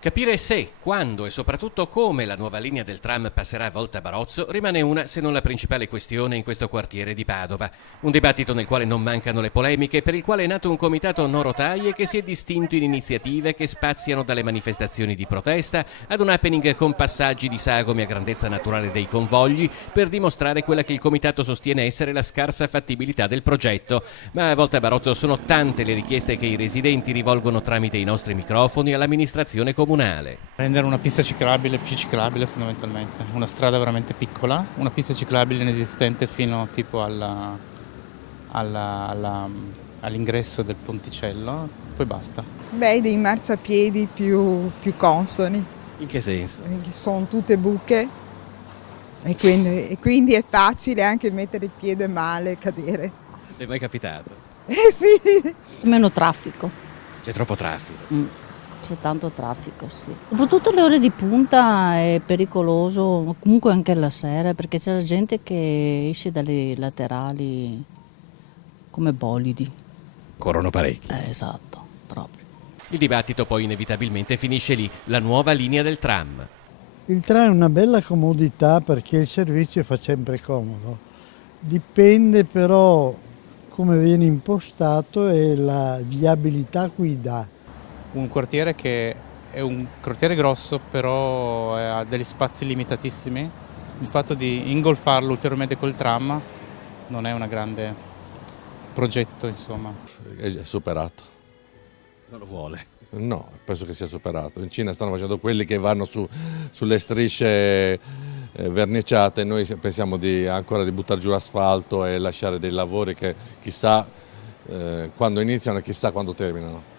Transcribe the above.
Capire se, quando e soprattutto come la nuova linea del tram passerà a Volta Barozzo rimane una, se non la principale questione in questo quartiere di Padova. Un dibattito nel quale non mancano le polemiche, per il quale è nato un comitato no rotaie che si è distinto in iniziative che spaziano dalle manifestazioni di protesta ad un happening con passaggi di sagome a grandezza naturale dei convogli per dimostrare quella che il comitato sostiene essere la scarsa fattibilità del progetto. Ma a Volta Barozzo sono tante le richieste che i residenti rivolgono tramite i nostri microfoni all'amministrazione comunale. Rendere una pista ciclabile più ciclabile fondamentalmente, una strada veramente piccola, una pista ciclabile inesistente fino tipo all'ingresso del ponticello, poi basta. Beh, dei marciapiedi più consoni, In che senso? sono tutte buche e quindi è facile anche mettere il piede male e cadere. È mai capitato? Sì! Meno traffico. C'è troppo traffico. C'è tanto traffico, sì. Soprattutto le ore di punta è pericoloso, comunque anche la sera, perché c'è la gente che esce dalle laterali come bolidi. Corrono parecchi. Esatto, proprio. Il dibattito poi inevitabilmente finisce lì, la nuova linea del tram. Il tram è una bella comodità perché il servizio fa sempre comodo. Dipende però come viene impostato e la viabilità cui dà. Un quartiere che è un quartiere grosso però ha degli spazi limitatissimi, il fatto di ingolfarlo ulteriormente col tram non è un grande progetto, insomma. È superato. Non lo vuole. No, penso che sia superato. In Cina stanno facendo quelli che vanno sulle strisce verniciate, noi pensiamo ancora di buttare giù l'asfalto e lasciare dei lavori che chissà quando iniziano e chissà quando terminano.